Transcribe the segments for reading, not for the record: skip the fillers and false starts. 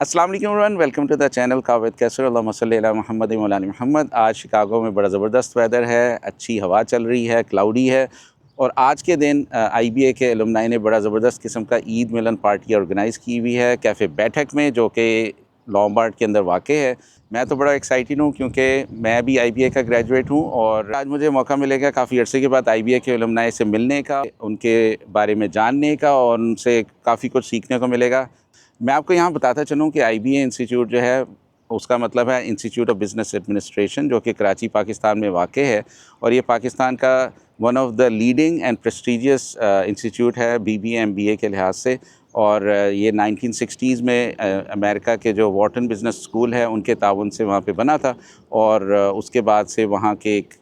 अस्सलाम वालेकुम everyone, welcome to the channel Kavid Qaiser अल्लाहुम्मा सल्ली अला मुहम्मद मौलाना मोहम्मद। आज शिकागो में बड़ा ज़बरदस्त वेदर है, अच्छी हवा चल रही है, क्लाउडी है। और आज के दिन IBA के एलुमनाई ने बड़ा ज़बरदस्त किस्म का ईद मिलन पार्टी ऑर्गेनाइज़ की हुई है कैफ़े बैठक में, जो कि लॉम्बार्ड के अंदर वाक़ है। मैं तो बड़ा एक्साइटेड हूँ क्योंकि मैं भी IBA का ग्रेजुएट हूँ और आज मुझे मौका मिलेगा काफ़ी अरसे के बाद IBA के एलुमनाई से मिलने का, उनके बारे में जानने का और उनसे काफ़ी कुछ सीखने को मिलेगा। मैं आपको यहाँ बताता चलूँ कि IBA इंस्टीट्यूट जो है उसका मतलब है इंस्टीट्यूट ऑफ बिज़नेस एडमिनिस्ट्रेशन, जो कि कराची पाकिस्तान में वाक़ है। और ये पाकिस्तान का one of the leading and prestigious institute है BBA MBA के लिहाज से। और ये 1960s में अमेरिका के जो वॉर्टन बिज़नेस स्कूल है उनके ताउन से वहाँ पे बना था। और उसके बाद से वहाँ के एक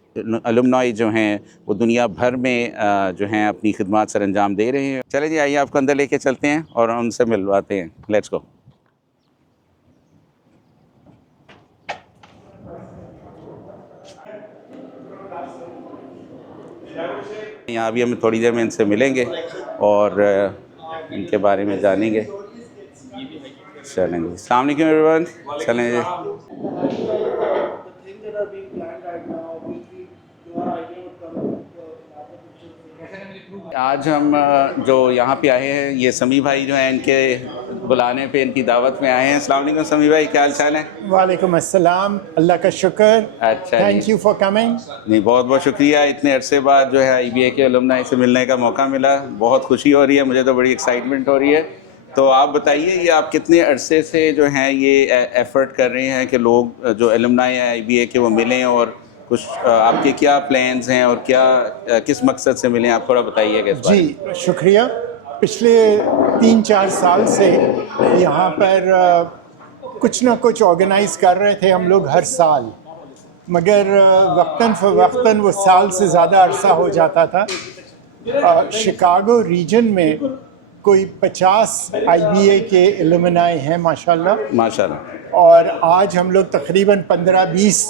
अलुमनाई जो हैं वो दुनिया भर में जो हैं अपनी खिदमत सर अंजाम दे रहे हैं। चले जी, आइए आपको अंदर लेके चलते हैं और उनसे मिलवाते हैं। Let's go. यहाँ भी हम थोड़ी देर में इनसे मिलेंगे और इनके बारे में जानेंगे। चलेंगे, अस्सलाम वालेकुम एवरीवन। चलें जी। आज हम जो यहाँ पे आए हैं, ये समी भाई जो हैं, इनके बुलाने पे, इनकी दावत में आए हैं। अस्सलाम वालेकुम समी भाई, क्या हाल चाल है? वालेकुम अस्सलाम, अल्लाह का शुक्र। अच्छा, थैंक यू फॉर कमिंग। नहीं, बहुत बहुत शुक्रिया। इतने अरसे बाद जो है IBA के अलुमनाई से मिलने का मौका मिला, बहुत खुशी हो रही है, मुझे तो बड़ी एक्साइटमेंट हो रही है। तो आप बताइए, ये आप कितने अरसे से जो हैं ये एफ़र्ट कर रहे हैं कि लोग जो अलुमनाई हैं IBA के वो मिलें, और कुछ आपके क्या प्लान्स हैं और क्या किस मकसद से मिलें, आप थोड़ा बताइएगा इस बारे में। जी शुक्रिया। पिछले 3-4 साल से यहाँ पर कुछ ना कुछ ऑर्गेनाइज कर रहे थे हम लोग हर साल, मगर वक्तन फ़वक्तन वो साल से ज़्यादा अरसा हो जाता था। शिकागो रीजन में कोई 50 IBA के एलुमनाई हैं माशाल्लाह। माशाल्लाह। और आज हम लोग तकरीबन 15-20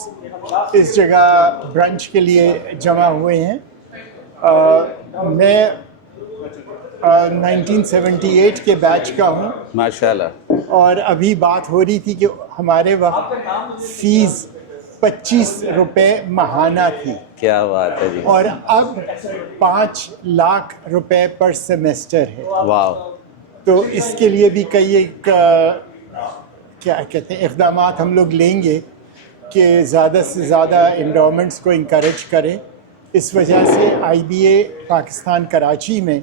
इस जगह ब्रंच के लिए जमा हुए हैं। मैं 1978 के बैच का हूँ माशाल्लाह। और अभी बात हो रही थी कि हमारे वक्त फ़ीस 25 रुपये माहाना थी। क्या बात है जी। और अब 5 लाख रुपए पर सेमेस्टर है। वाह। तो इसके लिए भी कई एक क्या कहते हैं इक़दामात हम लोग लेंगे कि ज़्यादा से ज़्यादा एंडोमेंट्स को इंकरेज करें। इस वजह से IBA पाकिस्तान कराची में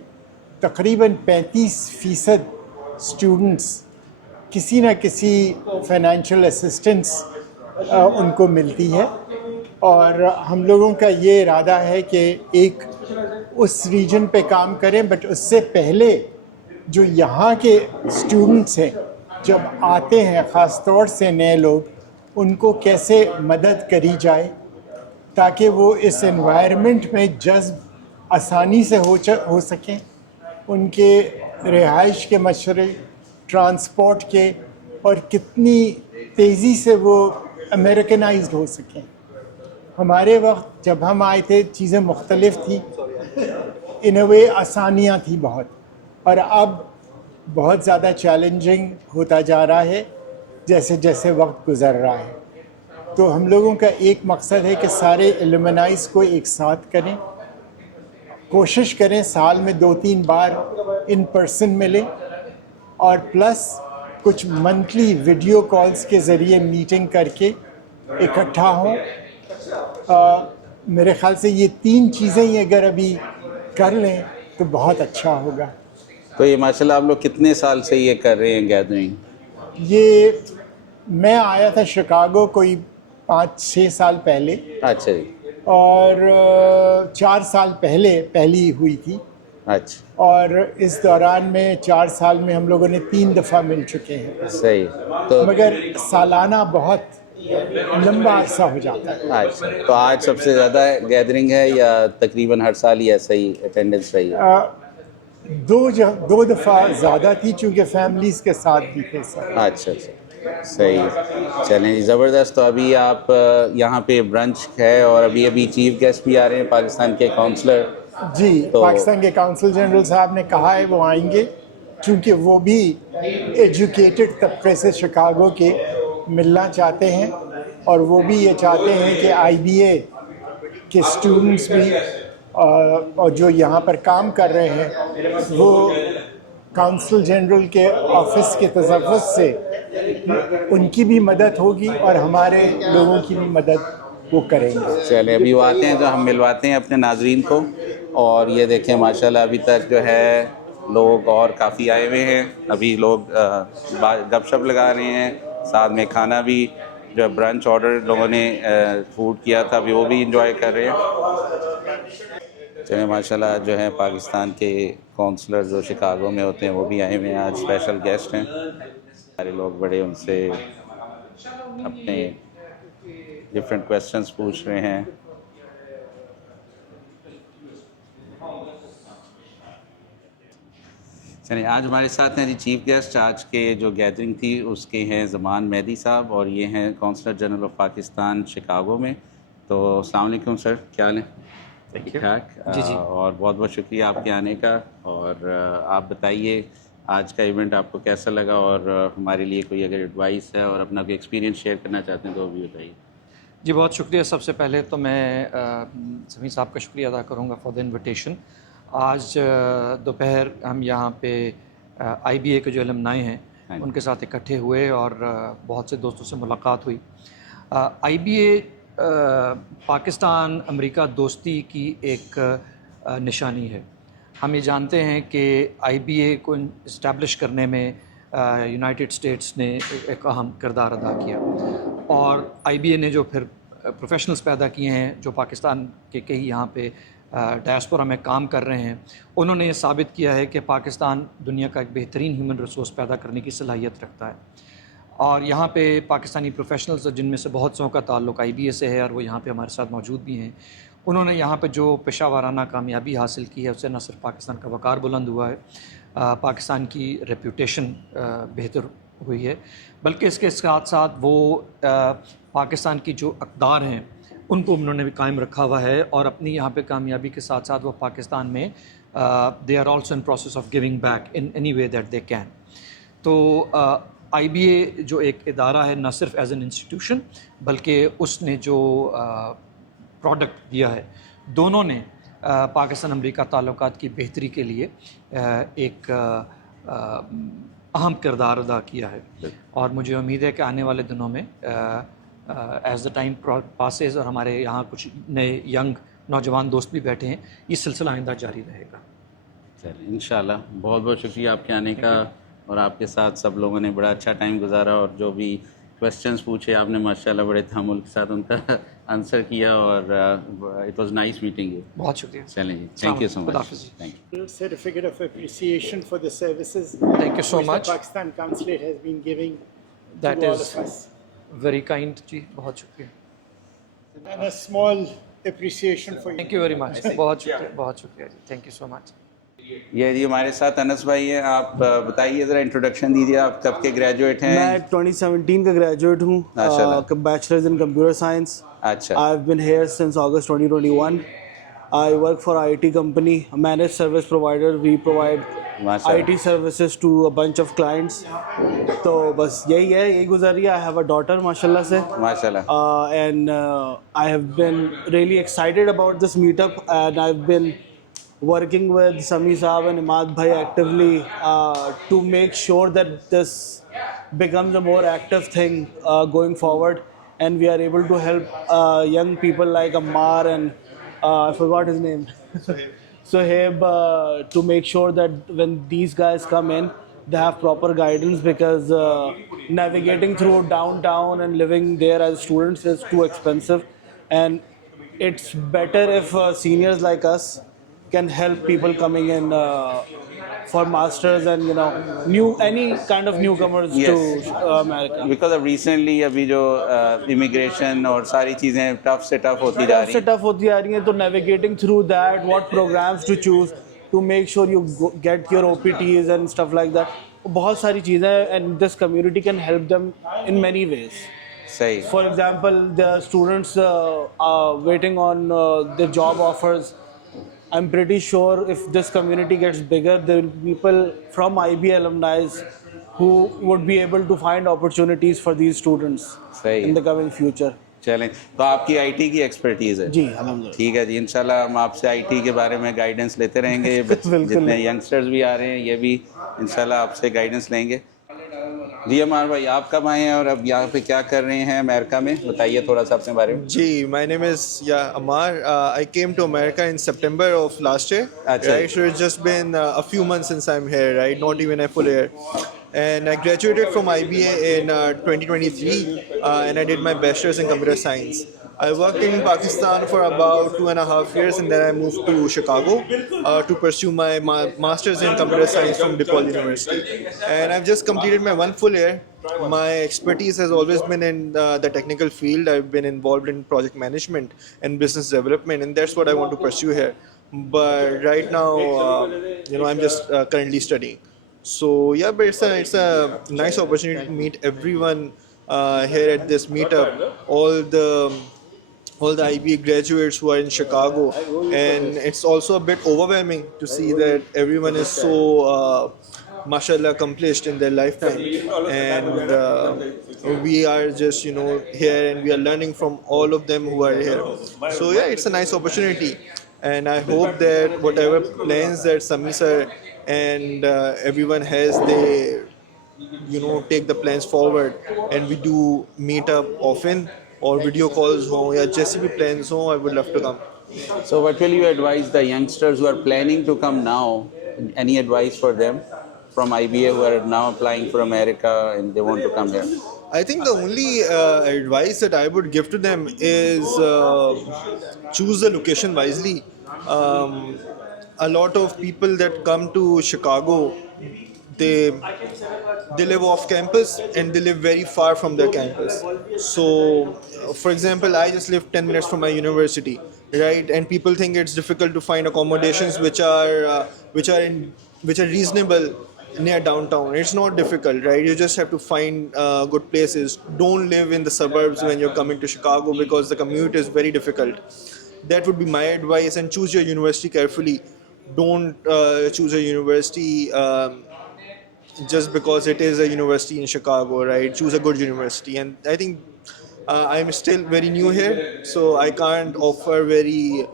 तकरीबन 35% स्टूडेंट्स किसी न किसी फाइनेंशियल असिस्टेंस उनको मिलती है। और हम लोगों का ये इरादा है कि एक उस रीजन पे काम करें, बट उससे पहले जो यहाँ के स्टूडेंट्स हैं जब आते हैं, ख़ास तौर से नए लोग, उनको कैसे मदद करी जाए ताकि वो इस एनवायरनमेंट में जज़्ब आसानी से हो सकें। उनके रिहाइश के मशवरे, ट्रांसपोर्ट के, और कितनी तेज़ी से वो अमेरिकनाइज्ड हो सकें। हमारे वक्त जब हम आए थे चीज़ें मुख्तलिफ थी, इन अ वे आसानियाँ थी बहुत, और अब बहुत ज़्यादा चैलेंजिंग होता जा रहा है जैसे जैसे वक्त गुज़र रहा है। तो हम लोगों का एक मकसद है कि सारे एलुमनाइज़ को एक साथ करें, कोशिश करें साल में 2-3 बार इन पर्सन मिलें, और प्लस कुछ मंथली वीडियो कॉल्स के ज़रिए मीटिंग करके इकट्ठा हों। मेरे ख़्याल से ये 3 चीज़ें ही अगर अभी कर लें तो बहुत अच्छा होगा। तो ये माशाल्लाह आप लोग कितने साल से ये कर रहे हैं गैदरिंग? ये मैं आया था शिकागो कोई 5-6 साल पहले। अच्छा जी। और 4 साल पहले पहली हुई थी। अच्छा। और इस दौरान में 4 साल में हम लोगों ने 3 दफ़ा मिल चुके हैं। सही। तो मगर सालाना बहुत लंबा अरसा हो जाता है। अच्छा, तो आज सबसे ज़्यादा गैदरिंग है या तकरीबन हर साल ही ऐसा ही अटेंडेंस रही है? 2 दफ़ा ज़्यादा थी चूँकि फैमिलीज़ के साथ भी थे सब। अच्छा अच्छा, सही। चलें, ज़बरदस्त। तो अभी आप यहाँ पे ब्रंच है और अभी अभी चीफ गेस्ट भी आ रहे हैं, पाकिस्तान के काउंसलर। जी, तो पाकिस्तान के काउंसिल जनरल साहब ने कहा है वो आएंगे। चूँकि वो भी एजुकेटेड तबके से शिकागो के मिलना चाहते हैं और वो भी ये चाहते हैं कि IBA के स्टूडेंट्स भी और जो यहाँ पर काम कर रहे हैं वो काउंसिल जनरल के ऑफिस के तसव्वुफ़ से उनकी भी मदद होगी और हमारे लोगों की भी मदद वो करेंगे। चले अभी वो आते हैं तो हम मिलवाते हैं अपने नाजरीन को। और ये देखें माशाल्लाह अभी तक जो है लोग और काफ़ी आए हुए हैं। अभी लोग गपशप लगा रहे हैं, साथ में खाना भी जो ब्रंच ऑर्डर लोगों ने फूड किया था अभी वो भी इंजॉय कर रहे हैं। चले माशाल्लाह जो है पाकिस्तान के काउंसलर जो शिकागो में होते हैं वो भी आए हुए हैं, आज स्पेशल गेस्ट हैं। सारे लोग बड़े उनसे अपने डिफरेंट क्वेश्चंस पूछ रहे हैं। चलिए आज हमारे साथ हैं जी चीफ गेस्ट। आज के जो गैदरिंग थी उसके हैं ज़मान मेहदी साहब और ये हैं counsellor general of Pakistan Chicago में। तो अस्सलाम वालेकुम सर, क्या हाल है? ठीक ठाक जी। और बहुत बहुत शुक्रिया आपके आने का। और आप बताइए आज का इवेंट आपको कैसा लगा और हमारे लिए कोई अगर एडवाइस है और अपना कोई एक्सपीरियंस शेयर करना चाहते हैं तो वो भी बताइए। जी बहुत शुक्रिया। सबसे पहले तो मैं समीर साहब का शुक्रिया अदा करूँगा फॉर द इन्विटेशन। आज दोपहर हम यहाँ पे IBA के जो अलमनाई हैं उनके साथ इकट्ठे हुए और बहुत से दोस्तों से मुलाकात हुई। IBA पाकिस्तान अमेरिका दोस्ती की एक निशानी है। हम ये जानते हैं कि IBA को इस्टेब्लिश करने में यूनाइटेड स्टेट्स ने एक अहम किरदार अदा किया और IBA ने जो फिर प्रोफेशनल्स पैदा किए हैं जो पाकिस्तान के कई यहाँ पे डायस्पोरा में काम कर रहे हैं, उन्होंने ये साबित किया है कि पाकिस्तान दुनिया का एक बेहतरीन ह्यूमन रिसोर्स पैदा करने की सलाहियत रखता है। और यहाँ पे पाकिस्तानी प्रोफेशनल्स जिनमें से बहुत सौ का ताल्लुक़ IBA से है और वो यहाँ पे हमारे साथ मौजूद भी हैं, उन्होंने यहाँ पे जो पेशा वाराना कामयाबी हासिल की है उससे न सिर्फ पाकिस्तान का वक़ार बुलंद हुआ है, पाकिस्तान की रेप्यूटेशन बेहतर हुई है, बल्कि इसके साथ साथ वो पाकिस्तान की जो अक़दार हैं उनको उन्होंने भी कायम रखा हुआ है और अपनी यहाँ पे कामयाबी के साथ साथ वो पाकिस्तान में they are also in process of giving back in any way that they can. तो IBA जो एक इदारा है न सिर्फ एज एन इंस्टीट्यूशन बल्कि उसने जो प्रोडक्ट दिया है, दोनों ने पाकिस्तान अमेरिका ताल्लुकात की बेहतरी के लिए एक अहम किरदार अदा किया है। और मुझे उम्मीद है कि आने वाले दिनों में एज़ द टाइम पासेस और हमारे यहाँ कुछ नए यंग नौजवान दोस्त भी बैठे हैं, ये सिलसिला आइंदा जारी रहेगा। चलिए इंशाल्लाह। बहुत बहुत शुक्रिया आपके आने का और आपके साथ सब लोगों ने बड़ा अच्छा टाइम गुजारा और जो भी क्वेश्चंस पूछे आपने माशाल्लाह बड़े तहम्मुल के साथ उनका आंसर किया और it was nice meeting you. बहुत शुक्रिया। चलें जी, thank you so much. Thank you. Certificate of appreciation for the services Thank you so which much. the Pakistan Consulate has been giving That to all is of us. Very kind जी, बहुत शुक्रिया। And a small appreciation for you. Thank you very much. बहुत शुक्रिया जी, thank you so much. ये जी हमारे साथ अनस भाई हैं। आप बताइए ज़रा इंट्रोडक्शन दीजिए, आप कब के ग्रेजुएट हैं? मैं 2017 का ग्रेजुएट हूँ, बैचलर्स इन कंप्यूटर साइंस। अच्छा। I have been here since August 2021। I work for IT company, manage service provider. We provide IT services to a bunch of clients. तो बस यही गुजर रही है। आई हैव अ डॉटर माशाल्लाह से। माशाल्लाह। And I have been really excited about this meetup and I have been working with Sami Saab and Imad Bhai actively to make sure that this becomes a more active thing going forward, and we are able to help young people like Ammar and I forgot his name, Sohaib, to make sure that when these guys come in, they have proper guidance, because navigating through downtown and living there as students is too expensive, and it's better if seniors like us can help people coming in for masters and any kind of newcomers to America. Because of recently अभी जो immigration और सारी चीज़ें tough से tough होती जा रही हैं, तो navigating through that, what programs to choose to make sure you get your OPTs and stuff like that, बहुत सारी चीज़ें, and this community can help them in many ways. सही। For example, there are students waiting on their job offers. I'm pretty sure if this community gets bigger, there will be people from IBA alumni who would be able to find opportunities for these students सही in है। the coming future. चलें, तो आपकी आईटी की एक्सपर्टीज़ है। जी अल्हम्दुलिल्लाह। ठीक है जी, इंशाल्लाह हम आपसे आईटी के बारे में गाइडेंस लेते रहेंगे। बिल्कुल। जितने यंगस्टर्स भी आ रहे हैं ये भी इंशाल्लाह आपसे गाइडेंस लेंगे। जी अमार भाई, आप कब आए हैं और अब यहाँ पे क्या कर रहे हैं अमेरिका में, बताइए थोड़ा सा अपने बारे में। Gee, my name is Amar. I came to America in September of last year. Achha. Right, so it's just been a few months since I'm here, right? Not even a full year. And I graduated from IBA in 2023, and I did my bachelor's in computer science. I worked in Pakistan for about 2.5 years, and then I moved to Chicago to pursue my master's in computer science from DePaul University. And I've just completed my one full year. My expertise has always been in the technical field. I've been involved in project management and business development, and that's what I want to pursue here. But right now, I'm just currently studying. So yeah, but it's a nice opportunity to meet everyone here at this meetup. All the IBA graduates who are in Chicago, and it's also a bit overwhelming to see that everyone is so mashallah accomplished in their lifetime, and we are just here and we are learning from all of them who are here. So yeah, it's a nice opportunity, and I hope that whatever plans that Sami sir and everyone has, they take the plans forward, and we do meet up often or video calls ho ya jaise bhi plans ho. I would love to come. So what will you advise the youngsters who are planning to come now? Any advice for them from IBA who are now applying for America and they want to come here? I think the only advice that I would give to them is choose the location wisely. A lot of people that come to Chicago, they live off campus and they live very far from their campus. So, for example, I just live 10 minutes from my university, right? And people think it's difficult to find accommodations which are reasonable near downtown. It's not difficult, right? You just have to find good places. Don't live in the suburbs when you're coming to Chicago because the commute is very difficult. That would be my advice. And choose your university carefully. Don't choose a university just because it is a university in Chicago, right? Choose a good university. And I think I'm still very new here, so I can't offer very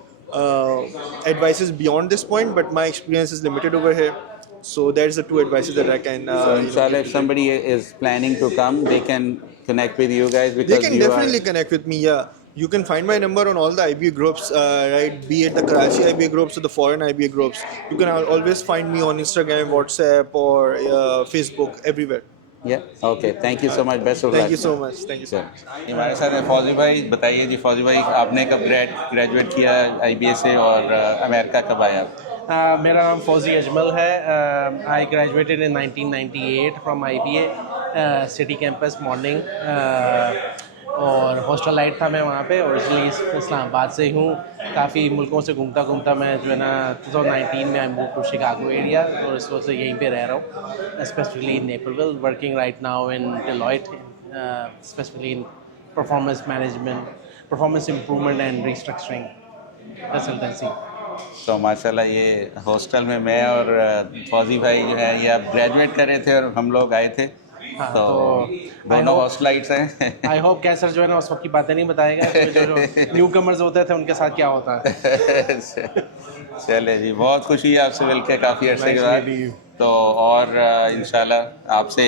advices beyond this point, but my experience is limited over here. So that's the two advices that I can. So inshallah, if somebody is planning to come, they can connect with you guys because they can definitely connect with me. Yeah, you can find my number on all the IBA groups, right? Be it the Karachi IBA groups or the foreign IBA groups. You can always find me on Instagram, WhatsApp, or Facebook, everywhere. Yeah. Okay. Thank you so much. Best of luck. Thank you so much. Thank you so much. हमारे साथ है फौजी भाई। बताइए जी फौजी भाई, आपने कब ग्रेजुएट किया IBA से और अमेरिका कब आया? मेरा नाम फौजी अजमल है। I graduated in 1998 from IBA city campus morning, और हॉस्टल लाइट था मैं वहाँ पे। ओरिजिनली इस्लामाबाद से हूँ। काफ़ी मुल्कों से घूमता मैं जो है ना 2019 में I move to Chicago area, और इस वजह से यहीं पे रह रहा हूँ, specifically in Naperville, working right now in Deloitte, specifically in performance management, performance improvement and restructuring consultancy. तो माशाल्लाह ये हॉस्टल में मैं और फौजी भाई जो है ये अब ग्रेजुएट कर रहे थे और हम लोग आए थे। हाँ, तो दोनों हॉस्टलाइट्स हैं। आई होप कैसर जो है ना उस वक्त की बातें नहीं बताएगा, जो न्यू कमर्स होते थे उनके साथ क्या होता है। चले जी, बहुत खुशी है आपसे मिलकर काफ़ी अरसे के बाद। तो और इंशाल्लाह आपसे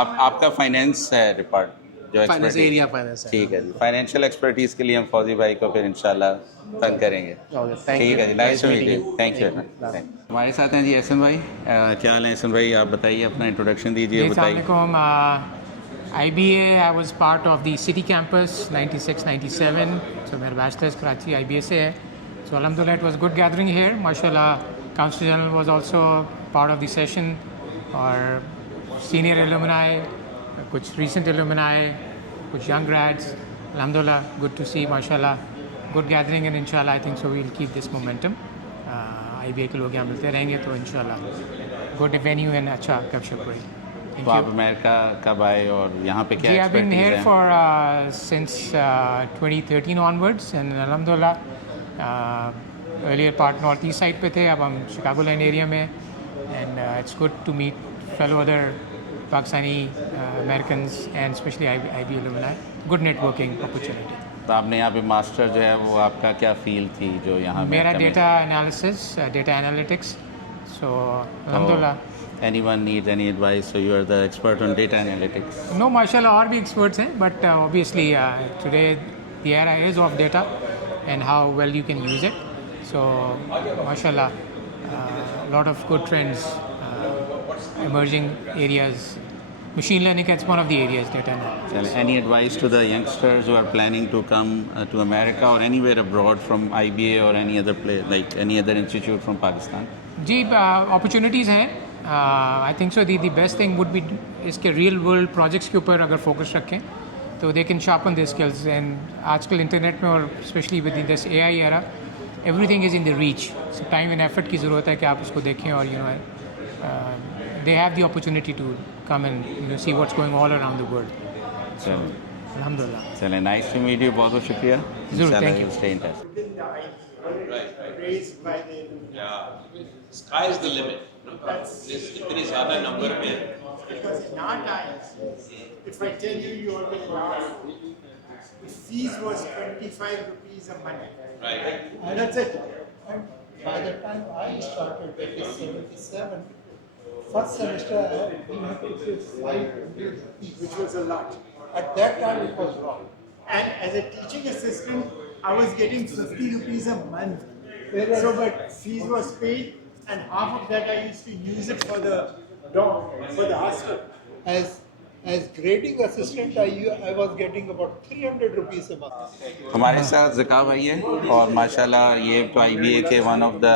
आपका फाइनेंस है रिपोर्ट जो फाइनेंस एरिया फाइनेंस है। ठीक है जी, फाइनेंशियल एक्सपर्टीज़ के लिए हम फौजी भाई को फिर इंशाल्लाह तंग करेंगे। ठीक है जी, nice to meet you. Thank you. हमारे साथ हैं जी एहसन भाई। क्या हाल है एहसन भाई, आप बताइए, अपना इंट्रोडक्शन दीजिए। बताइए। IBA, I was part of the city campus 96-97, so मेरा बैचलर्स कराची IBA से है। So alhamdulillah, it was good gathering here. Mashallah, Council General was also part of the session, और senior alumni, कुछ recent alumni, कुछ young grads. Alhamdulillah, good to see, mashallah, good gathering, and inshallah I think so we'll keep this momentum. IBA के लोग यहाँ मिलते रहेंगे तो inshallah good venue and अच्छा गपशप हुई। तो आप अमेरिका कब आए और यहाँ पे क्या I've been एक्सपर्टीज here है? for since 2013 onwards, and alhamdulillah earlier part north east side पे थे, अब हम शिकागो लाइन एरिया में, and it's good to meet fellow other Pakistani Americans and specially IB alumni. Good networking opportunity. तो आपने यहाँ पे मास्टर जो है वो आपका क्या फील्ड थी जो यहाँ मेरा अमेरिका में? Data analysis, data analytics. So अल्हम्दुलिल्लाह. Anyone needs any advice, so you are the expert on data analytics. No माशाल्लाह और भी एक्सपर्ट्स हैं, but obviously today the era is of data and how well you can use it. So माशाल्लाह lot of good trends, emerging areas. Machine learning is one of the areas, data analytics. Any advice to the youngsters who are planning to come to America or anywhere abroad from IBA or any other place, like any other institute from Pakistan? जी opportunities हैं. I think so the best thing would be इसके real world projects के ऊपर अगर focus रखें तो they can sharpen their skills. And आजकल internet में और specially with this AI era everything is in the reach. So time and effort की ज़रूरत है कि आप उसको देखें और you know they have the opportunity to come and see what's going all around the world. So, alhamdulillah. चलें, nice to meet you. बहुत बहुत शुक्रिया. Zurur, thank you. Stay in touch. raised by the Sky is the limit. इतनी ज़्यादा नंबर में because in our times, if I tell you, you already laugh. The fees was 25 rupees a month. right. And that's it. And by the time I started back in 77, first semester we had to pay 500 rupees. Which was a lot. At that time it was wrong. And as a teaching assistant, I was getting 50 rupees a month. Whereas- So, but fees was paid, and half of that I used to use it for the dog, for the hospital. As grading assistant, I was getting about 300 rupees a month. हमारे साथ ज़का भाई है और माशाल्लाह ये तो IBA के one of the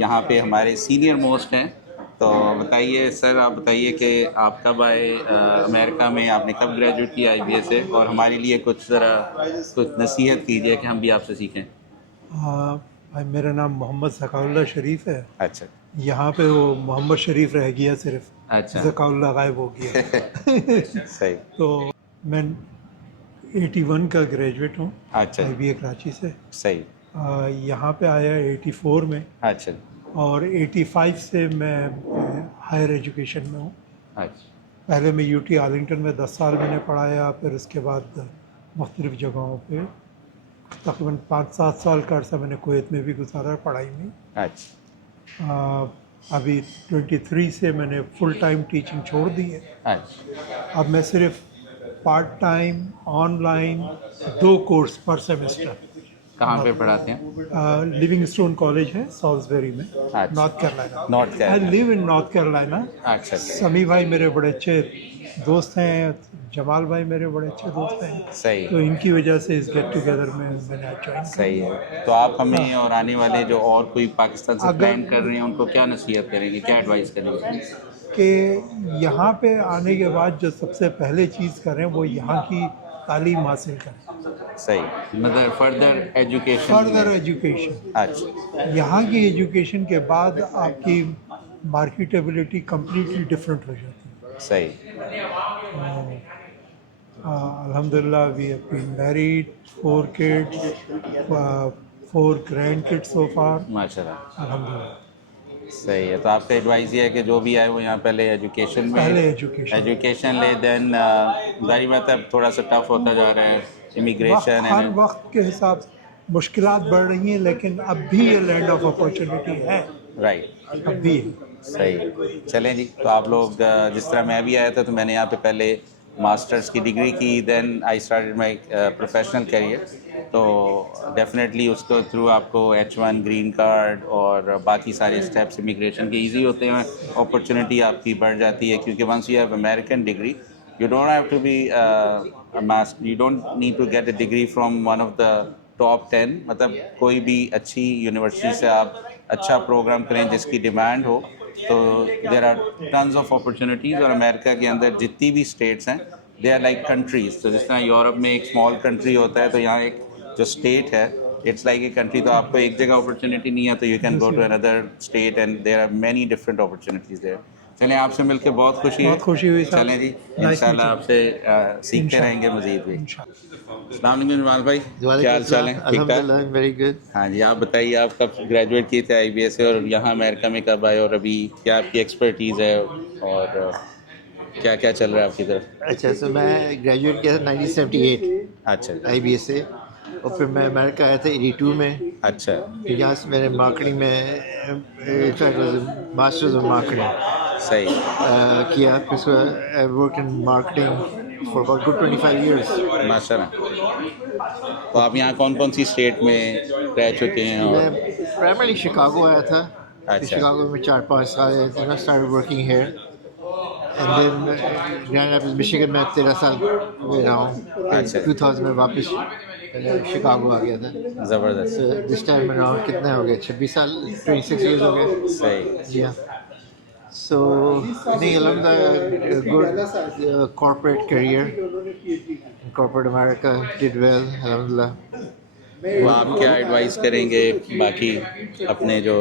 यहाँ पे हमारे सीनियर मोस्ट हैं. तो बताइए सर, आप बताइए कि आप कब आए अमेरिका में, आपने कब ग्रेजुएट किया IBA से, और हमारे लिए कुछ ज़रा कुछ नसीहत कीजिए कि हम भी आपसे सीखें. मेरा नाम मोहम्मद ज़काउल्लाह शरीफ है. अच्छा यहाँ पे वो मोहम्मद शरीफ रह गया सिर्फ, अच्छा. ज़काउल्लाह गायब हो गया. सही. तो मैं 81 का ग्रेजुएट हूँ अच्छा. IBA कराची से. सही. यहाँ पे आया 84 में, अच्छा और 85 से मैं हायर एजुकेशन में हूँ. अच्छा. पहले मैं UT आर्लिंगटन में 10 साल मैंने पढ़ाया, फिर उसके बाद मुख्तलिफ़ जगहों पे तकरीबन 5-7 साल का अर्सा मैंने कुवैत में भी गुजारा पढ़ाई में. अच्छा. अभी 23 से मैंने फुल टाइम टीचिंग छोड़ दी है. अच्छा. अब मैं सिर्फ पार्ट टाइम ऑनलाइन 2 कोर्स पर सेमेस्टर. कहाँ पे पढ़ाते हैं? लिविंगस्टोन कॉलेज है सॉल्सबेरी में, अच्छा. North Carolina. North I Carolina. Live in north Carolina. अच्छा. समी भाई मेरे बड़े अच्छे दोस्त हैं, जमाल भाई मेरे बड़े अच्छे दोस्त हैं. सही. तो इनकी वजह से इस गेट टुगेदर में मैंने ज्वाइन. सही है. तो आप हमें और आने वाले जो और कोई पाकिस्तान से अगर- प्लान कर रहे हैं उनको क्या नसीहत करेंगे, क्या एडवाइस करेंगे? कि यहाँ पे आने के बाद जो सबसे पहले चीज़ करें वो यहाँ की तालीम हासिल करें. सही. मतलब फर्दर एजुकेशन. Further education. अच्छा. यहाँ की एजुकेशन के बाद आपकी मार्केटेबिलिटी कम्प्लीटली डिफरेंट हो जाती है. सही. अल्हम्दुलिल्लाह we have been married, 4 kids, 4 grandkids so far. माशाल्लाह. अल्हम्दुलिल्लाह. सही है. तो आपका एडवाइस ये है कि जो भी आए वो यहाँ पहले एजुकेशन में पहले एजुकेशन ले, देन जारी बात है अब थोड़ा सा टफ होता जा रहा है इमिग्रेशन. हर वक्त के हिसाब से मुश्किलात बढ़ रही हैं, लेकिन अब भी ये लैंड ऑफ अपॉर्चुनिटी है. राइट. अब भी है. सही. चलें जी. तो आप लोग जिस तरह मैं भी आया था तो मैंने यहाँ पे पहले मास्टर्स की डिग्री की, then I started my professional career. तो डेफिनेटली उसको थ्रू आपको H1 ग्रीन कार्ड और बाकी सारे स्टेप्स इमिग्रेशन के इजी होते हैं. अपॉर्चुनिटी आपकी बढ़ जाती है क्योंकि once you have American degree you don't have to be you don't need to get a degree from one of the top 10. मतलब कोई भी अच्छी यूनिवर्सिटी से आप अच्छा प्रोग्राम करें जिसकी डिमांड हो तो there are tons of opportunities. और अमेरिका के अंदर जितनी भी स्टेट्स हैं दे आर लाइक कंट्रीज़. तो जिस तरह यूरोप में एक स्मॉल कंट्री होता है तो यहाँ एक जो स्टेट है इट्स लाइक ए कंट्री. तो आपको एक जगह अपॉर्चुनिटी नहीं है तो you can go to another state and there are many different opportunities there. चलें, आपसे मिलकर बहुत खुशी बहुत खुशी हुई साहब। चलें जी, Nice इंशाल्लाह meeting. आपसे सीखते इंशाल्लाह। रहेंगे मज़ीद भी। अस्सलाम वालेकुम जमाल भाई, क्या हाल चाल है? ठीक ठाक? Very good. हाँ जी, आप बताइए, आप कब ग्रेजुएट किए थे IBA से और यहाँ अमेरिका में कब आए, और अभी क्या आपकी एक्सपर्टीज़ है और क्या क्या चल रहा है आपकी तरफ? अच्छा, सो मैं ग्रेजुएट किया था 1978 अच्छा IBA से, और फिर मैं अमेरिका आया था 82 में। अच्छा फिर यहाँ से मैंने मार्केटिंग में मास्टर्स ऑफ मार्केटिंग सही किया। फिर उसके I work in marketing for about good 25 ईयर्स। माशाल्लाह। तो आप यहाँ कौन कौन सी स्टेट में रह चुके हैं? और मैं प्राइमरली शिकागो आया था। अच्छा। शिकागो में 4-5 साल started working here, and then Grand Rapids Michigan में 13 साल रहा हूँ। अच्छा। 2000 में वापस शिकागो आ गया था। ज़बरदस्त, दिस टाइम अराउंड कितना हो गया, 26 साल, 26 ईयर्स हो गए। सही। जी हाँ। सो नहीं, अलहमदिल्ला good corporate career, corporate America did well अलहमदिल्ला। तो आप क्या एडवाइस करेंगे बाकी अपने जो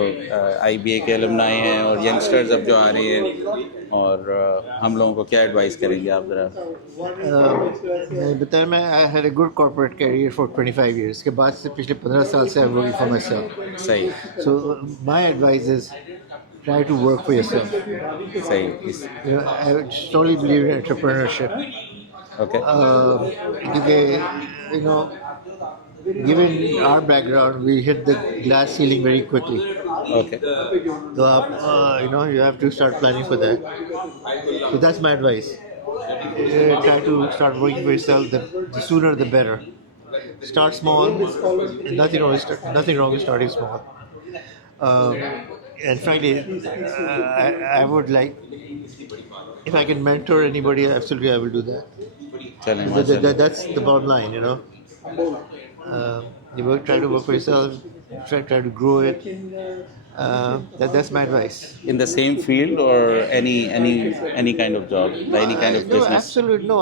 IBA के अलुमनाई हैं और यंगस्टर्स अब जो आ रहे हैं, और हम लोगों को क्या एडवाइस करेंगे आप ज़रा? मैं बताया, मैं I had a good corporate career for 25 years. के बाद से पिछले 15 साल से I am working for myself. सही so my advice is try to work for yourself. सही। I strongly believe in entrepreneurship, okay क्योंकि given our background, we hit the glass ceiling very quickly. Okay So you have to start planning for that. So that's my advice. Try to start working for yourself. The sooner the better. Start small. Nothing wrong with starting small. And frankly, I would like, if I can mentor anybody, absolutely I will do that. चलें, माशाल्लाह। That's the bottom line, you know. Try to work for yourself. Try to grow it. That's my advice. In the same field or any kind of job, any kind of No, business? absolutely no.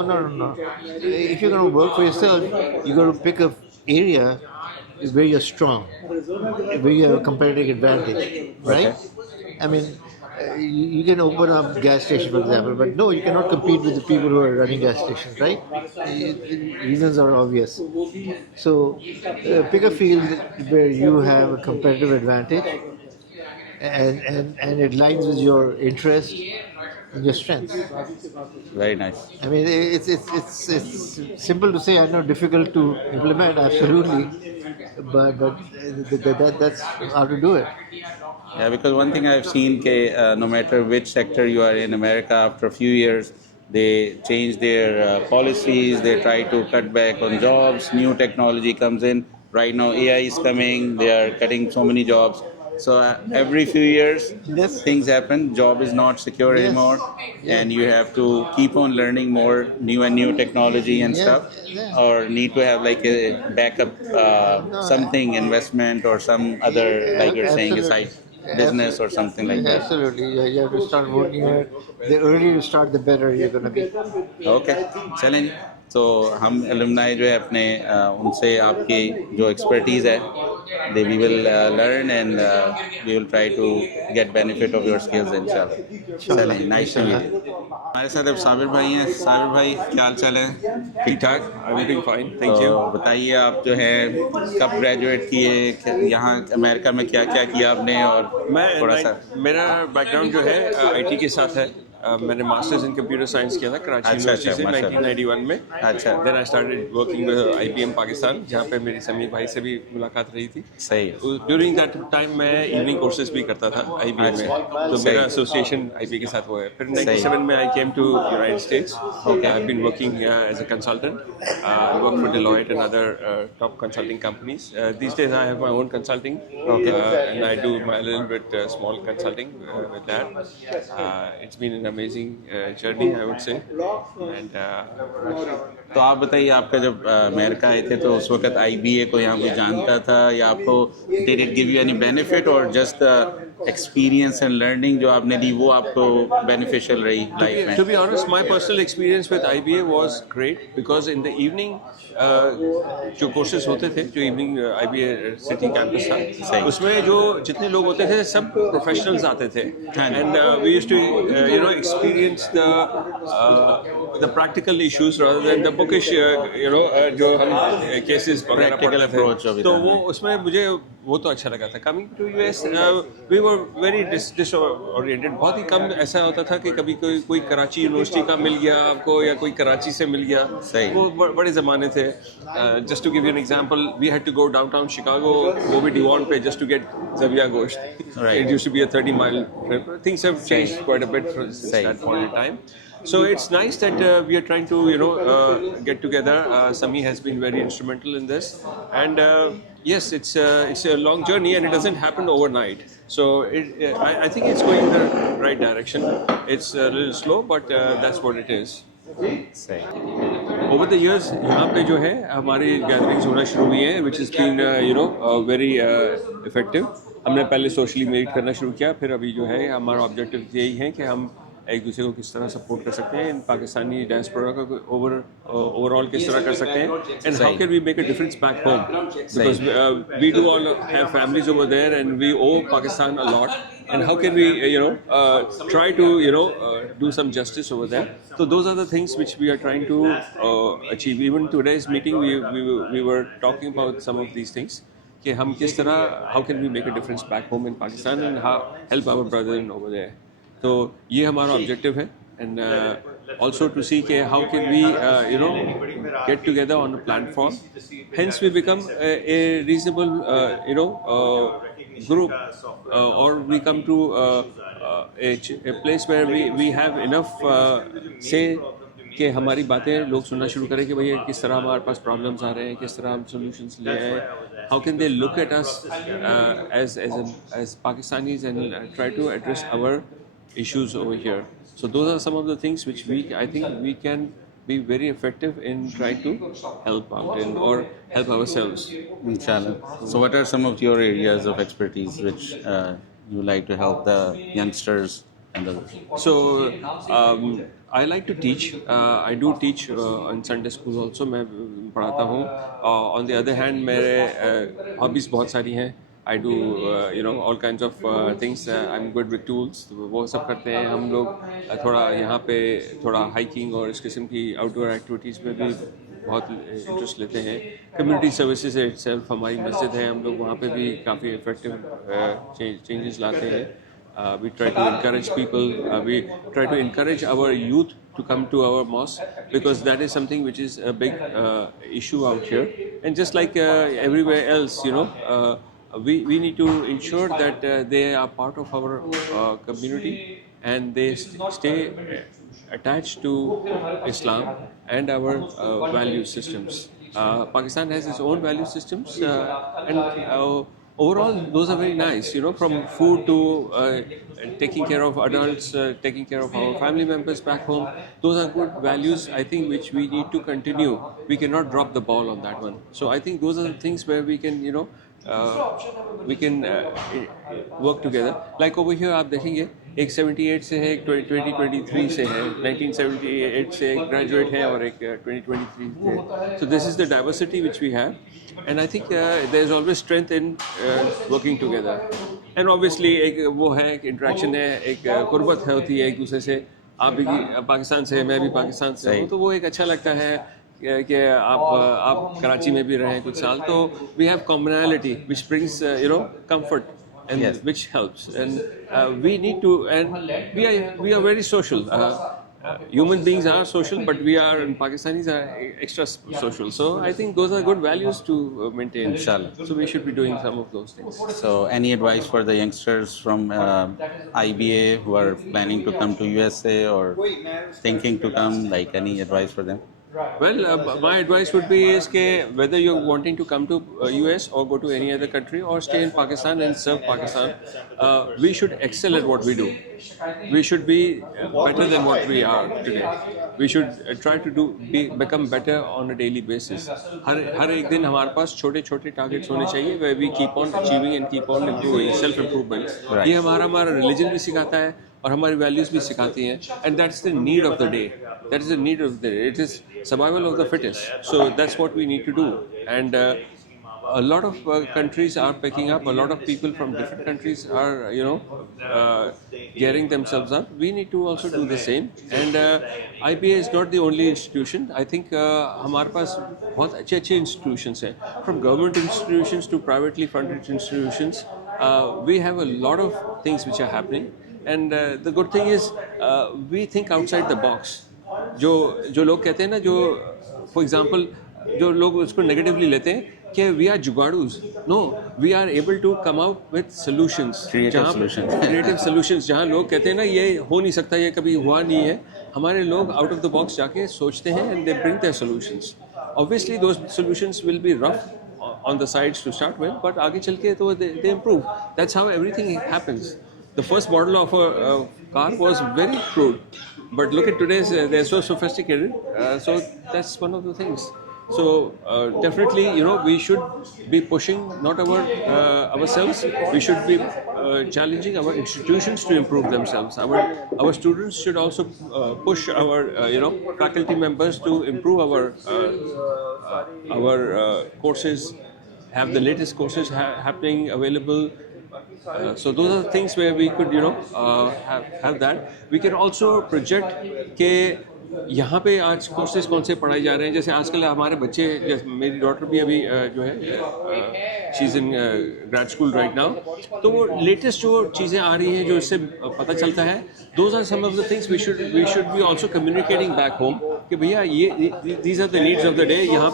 If you're going to work for yourself, you got to pick an area where you're strong, where you have a competitive advantage, right? I mean, you can open up gas station, for example, but no, you cannot compete with the people who are running gas stations, right? Reasons are obvious. So pick a field where you have a competitive advantage, and it aligns with your interest and your strengths. Very nice. I mean, it's simple to say. I know difficult to implement, absolutely, but that's how to do it. Yeah, because one thing I've seen no matter which sector you are in America, after a few years, they change their policies, they try to cut back on jobs, new technology comes in. Right now AI is coming, they are cutting so many jobs. So every few years, Yes. things happen, job is not secure Yes. anymore, and you have to keep on learning more new technology and Yeah, stuff, yeah. or need to have like a backup something, investment or some other, like you're saying, a side business or something like that. Absolutely, you have to start working on it. The earlier you start, the better you're going to be. Okay, चलें जी। तो हम एलुमनाई जो है अपने उनसे आपकी जो expertise है, we will learn and we will try to get benefit of your skills इंशाल्लाह। चलें, नाइस टू मीट यू। हमारे साथ अब साबिर भाई हैं। साबिर भाई, क्या हाल चाल है? ठीक ठाक, I am doing fine, thank you. तो बताइए, आप जो है कब ग्रेजुएट किए, यहाँ अमेरिका में क्या क्या किया आपने, और मैं थोड़ा सा मेरा बैकग्राउंड जो है आईटी के साथ है। मैंने मास्टर्स इन कंप्यूटर साइंस किया था कराची यूनिवर्सिटी से 1991 में। अच्छा। Then I started working with IBM Pakistan, जहाँ पे मेरी समीर भाई से भी मुलाकात रही थी। सही। ड्यूरिंग दैट टाइम मैं इवनिंग कोर्सेज भी करता था IBM में, तो मेरा एसोसिएशन IBA के साथ वो है। फिर 97 में I came to United States. I have been working as a consultant, I work for Deloitte and other top consulting companies. These days I have my own consulting, and I do my little bit small consulting with that. It's been an amazing journey, I would say. And तो आप बताइए, आपका जब अमेरिका आए थे तो उस वक्त IBA को यहाँ कोई जानता था, या आपको did it give you any benefit, और जस्ट एक्सपीरियंस एंड लर्निंग जो आपने दी वो आपको बेनिफिशियल रही लाइफ में? To be honest, my personal experience with IBA was great because in the evening जो कोर्सेज होते थे, जो इवनिंग IBA सिटी कैंपस था, उसमें जो जितने लोग होते थे सब प्रोफेशनल्स आते थे, and we used to experience the practical issues rather than the bookish जो हम cases Practical approach of it, तो वो उसमें मुझे वो तो अच्छा लगा था. Coming to US we were very disoriented. बहुत ही कम ऐसा होता था कि कभी कोई कराची यूनिवर्सिटी का मिल गया आपको या कोई कराची से मिल गया. वो बड़े ज़माने थे. Just to give you an example, we had to go downtown Chicago, वो भी डिवॉन पे, जस्ट टू गेट ज़बिया गोश्त. It used to be a 30-mile trip. Things have changed quite a bit since that point in time. So it's nice that we are trying to get together. Sami has been very instrumental in this, and yes, it's a long journey and it doesn't happen overnight. So I think it's going in the right direction. It's a little slow, but that's what it is. Over the years, यहाँ पे जो है हमारी गैदरिंग्स होना शुरू हुई हैं, which has been very effective. हमने पहले सोशली मीट करना शुरू किया, फिर अभी जो है हमारा ऑब्जेक्टिव यही है कि हम एक दूसरे को किस तरह सपोर्ट कर सकते हैं, इन पाकिस्तानी डायस्पोरा का ओवरऑल किस तरह कर सकते हैं, and how can we make a difference back home, because we do all have families over there and we owe Pakistan a lot, and how can we try to do some justice over there. So those are the things which we are trying to achieve. Even today's meeting we were talking about some of these things, कि हम किस तरह, how can we make a difference back home in Pakistan and how help our brethren over there. तो ये हमारा objective है, and also to see कि how can we get together on a platform, hence we become a reasonable group, or we come to a place where we have enough say कि हमारी बातें लोग सुनना शुरू करें कि भैया किस तरह हमारे पास प्रॉब्लम्स आ रहे हैं, किस तरह हम सॉल्यूशंस ले आए, how can they look at us as Pakistanis and try to address our issues over here. So those are some of the things which I think we can be very effective in trying to help out in, or help ourselves. Inshallah. So what are some of your areas of expertise which you like to help the youngsters and others? So I like to teach. I do teach in Sunday school also. मैं पढ़ाता हूँ. On the other hand, मेरे hobbies बहुत सारी हैं. I do all kinds of things. I'm good with tools. वो सब करते हैं हम लोग. थोड़ा यहाँ पे थोड़ा hiking और इस किस्म की outdoor activities में भी बहुत इंटरेस्ट लेते हैं. कम्युनिटी सर्विसेज itself हमारी मस्जिद है, हम लोग वहाँ पे भी काफ़ी इफेक्टिव चेंजेस लाते हैं. We try to encourage people. We try to encourage our youth to come to our mosque, because that is something which is a big issue out here. And just like everywhere else, we need to ensure that they are part of our community and they stay attached to Islam and our value systems. Pakistan has its own value systems, and overall those are very nice, from food to taking care of adults, taking care of our family members back home. Those are good values, I think, which we need to continue. We cannot drop the ball on that one. So I think those are the things where we can work together. Like over here आप देखेंगे एक 78 से है, एक 2023 से है, 1978 से एक ग्रेजुएट है और एक 2023 से. So this is the diversity which we have, and I think there is always strength in working together. And obviously एक वो है, एक interaction है, एक कुर्बत होती है एक दूसरे से. आप भी पाकिस्तान से, मैं भी पाकिस्तान से हूँ, तो वो एक अच्छा लगता है कि आप कराची में भी रहे कुछ साल, तो we have commonality which brings comfort and which helps, and we need to, and we are very social. Human beings are social, but we are, and Pakistanis are extra social. So I think those are good values to maintain. Inshallah. So we should be doing some of those things. So any advice for the youngsters from IBA who are planning to come to USA or thinking to come, like any advice for them? Well, my advice would be is that whether you're wanting to come to US or go to any other country or stay in Pakistan and serve Pakistan, we should excel at what we do. We should be better than what we are today. We should try to become better on a daily basis. हर एक दिन हमारे पास छोटे छोटे targets होने चाहिए where we keep on achieving and keep on improving, self improvement. ये हमारा religion भी सिखाता है और हमारी values भी सिखाती हैं, and that's the need of the day. That is the need of the day. It is survival of the fittest. So that's what we need to do. And a lot of countries are picking up. A lot of people from different countries are, gearing themselves up. We need to also do the same. And IBA is not the only institution. I think हमारे पास बहुत अच्छे institutions हैं. From government institutions to privately funded institutions, we have a lot of things which are happening. And the good thing is we think outside the box. जो लोग कहते हैं ना, जो फॉर एग्जांपल जो लोग उसको नेगेटिवली लेते हैं कि वी आर जुगाड़ूज, no, we are able to come out with solutions, creative solutions. जहाँ लोग कहते हैं ना ये हो नहीं सकता, ये कभी हुआ नहीं है, हमारे लोग आउट ऑफ द बॉक्स जाके सोचते हैं and they bring their solutions. Obviously those solutions will be rough on the sides to start with, but आगे चल के तो they improve. That's how everything happens. The first model of a car was very crude, but look at today's, they're so sophisticated. So that's one of the things. So definitely, we should be pushing not ourselves. We should be challenging our institutions to improve themselves. Our students should also push our faculty members to improve our courses, have the latest courses happening available. So those are things where we could have that. We can also project के यहाँ पे आज कोर्सेज कौन से पढ़ाए जा रहे हैं. जैसे आजकल हमारे बच्चे, जैसे मेरी डॉटर भी अभी जो है she is in grade school right now, तो वो लेटेस्ट जो चीज़ें आ रही हैं जो इससे पता चलता है, those are some of the things we should be also communicating back home कि भैया ये these are the needs of the day, यहाँ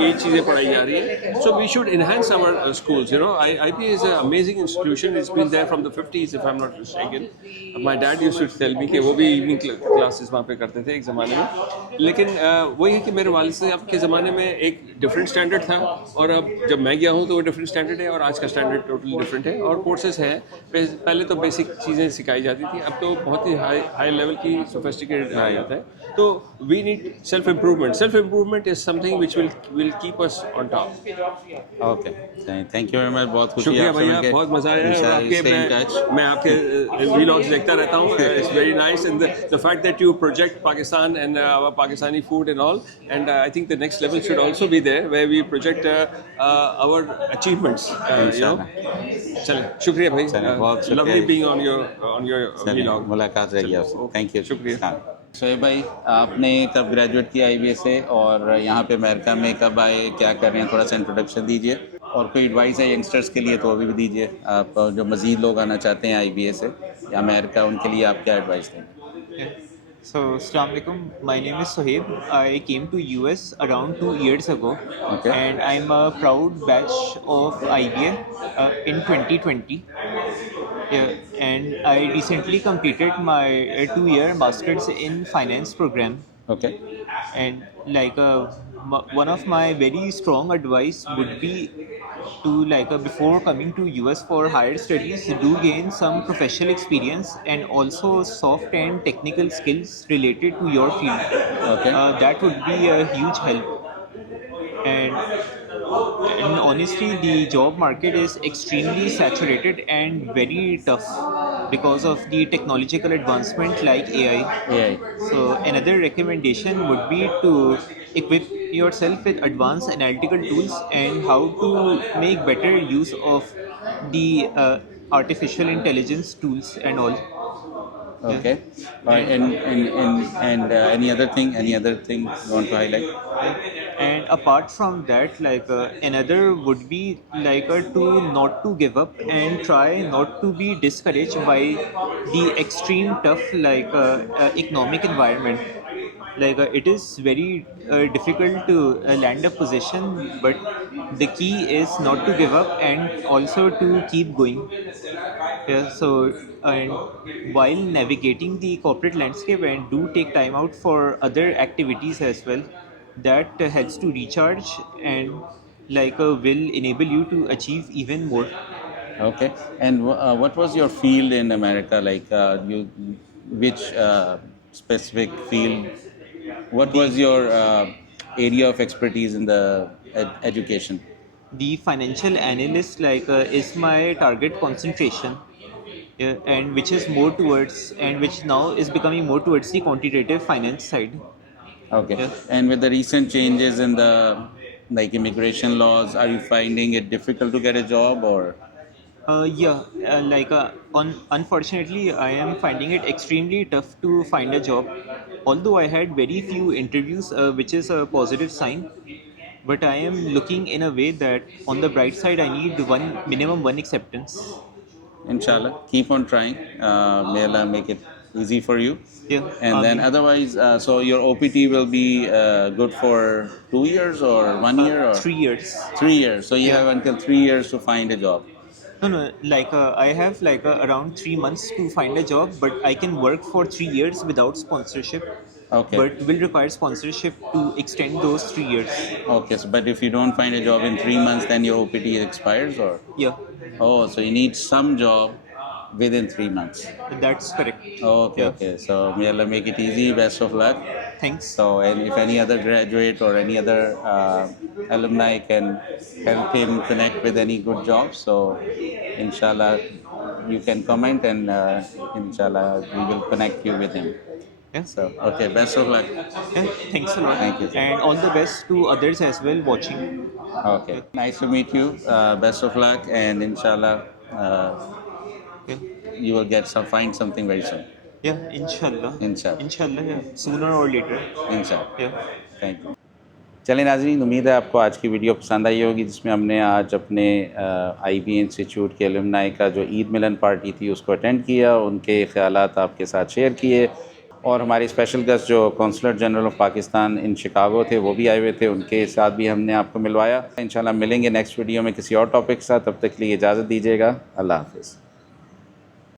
ये चीज़ें पढ़ाई जा रही है. So we should enhance our schools. IPA is an amazing institution. It's been there from the 50s if I'm not mistaken. My dad used to tell me कि वो भी इवनिंग क्लासेस वहाँ पे करते थे एक ज़माने में. लेकिन वही है कि मेरे वालिद साहब के ज़माने में एक डिफरेंट स्टैंडर्ड था, और अब जब मैं गया हूँ तो वो डिफरेंट स्टैंडर्ड है, और आज का स्टैंडर्ड टोटली डिफरेंट है. और कोर्सेज हैं, पहले तो बेसिक चीज़ें सिखाई जाती थी, अब तो बहुत ही हाई लेवल की सोफिस्टिकेटेड आ जाता है. तो we need self improvement. Self improvement is something which will keep us on top. Okay, thank you very much. बहुत खुशी शुक्रिया भैया, बहुत मजा आया. मैं आपके व्लॉग्स देखता रहता हूँ. It's very nice, and the fact that you project Pakistan and our Pakistani food and all, and I think the next level should also be there where we project our achievements. चलें, शुक्रिया भाई. बहुत शुक्रिया. Lovely being on your vlog. मुलाकात रहेगी आपसे. Thank you. शुक्रिया. शोएब भाई, आपने कब ग्रेजुएट किया IBA से, और यहाँ पे अमेरिका में कब आए, क्या कर रहे हैं, थोड़ा सा इंट्रोडक्शन दीजिए, और कोई एडवाइस है यंगस्टर्स के लिए तो वो भी दीजिए. आप जो मज़ीद लोग आना चाहते हैं IBA से या अमेरिका, उनके लिए आप क्या एडवाइस देंगे? So, Assalamu alaikum. My name is Sohaib. I came to US around 2 years ago, and I'm a proud batch of IBA in 2020. And I recently completed my 2-year master's in finance program. Okay. And one of my very strong advice would be to before coming to US for higher studies, do gain some professional experience and also soft and technical skills related to your field. That would be a huge help. And honestly, the job market is extremely saturated and very tough because of the technological advancement like AI. So another recommendation would be to equip yourself with advanced analytical tools and how to make better use of the artificial intelligence tools and all. Okay. And any other thing you want to highlight? And apart from that, another would be to not to give up and try not to be discouraged by the extreme tough economic environment. It is very difficult to land a position, but the key is not to give up and also to keep going. So while navigating the corporate landscape, and do take time out for other activities as well. that helps to recharge and will enable you to achieve even more. Okay. And what was your field in America? Like which specific field? What was your area of expertise in the education? The financial analyst is my target concentration, yeah, and which is more towards and which now is becoming more towards the quantitative finance side. Okay. Yeah. And with the recent changes in the like immigration laws, are you finding it difficult to get a job or? Unfortunately, I am finding it extremely tough to find a job. Although I had very few interviews, which is a positive sign. But I am looking in a way that on the bright side, I need minimum one acceptance. Inshallah, keep on trying. May Allah make it easy for you. Yeah. And then otherwise, so your OPT will be good for 2 years or 1 year or 3 years. 3 years. So you have until 3 years to find a job. No. I have around 3 months to find a job, but I can work for 3 years without sponsorship. Okay. But will require sponsorship to extend those 3 years. Okay. So, but if you don't find a job in 3 months, then your OPT expires, or? Yeah. Oh, so you need some job within 3 months. That's correct. Okay. Yeah. Okay. So may Allah make it easy. Best of luck. Thanks. So, and if any other graduate or any other alumni can help him connect with any good jobs, so inshallah you can comment and inshallah we will connect you with him. Yeah. So, okay, best of luck. Yeah, thanks a lot. Thank you. And all the best to others as well watching. Okay, nice to meet you. Best of luck, and inshallah you will find something very soon. Yeah, inshallah. Inshallah. Inshallah, yeah. Sooner or later. इंशाल्लाह. Yeah. Thank you. चलिए नाज़रीन, उम्मीद है आपको आज की वीडियो पसंद आई होगी, जिसमें हमने आज अपने IBA इंस्टीट्यूट के एलुमनाई का जो ईद मिलन पार्टी थी उसको अटेंड किया, उनके ख़यालात आपके साथ शेयर किए, और हमारे स्पेशल गेस्ट जो counsellor general of Pakistan in Chicago थे वो भी आए हुए थे, उनके साथ भी हमने आपको मिलवाया. इंशाल्लाह मिलेंगे नेक्स्ट वीडियो में किसी और टॉपिक के साथ. तब तक के लिए इजाज़त दीजिएगा. अल्लाह हाफ़िज़.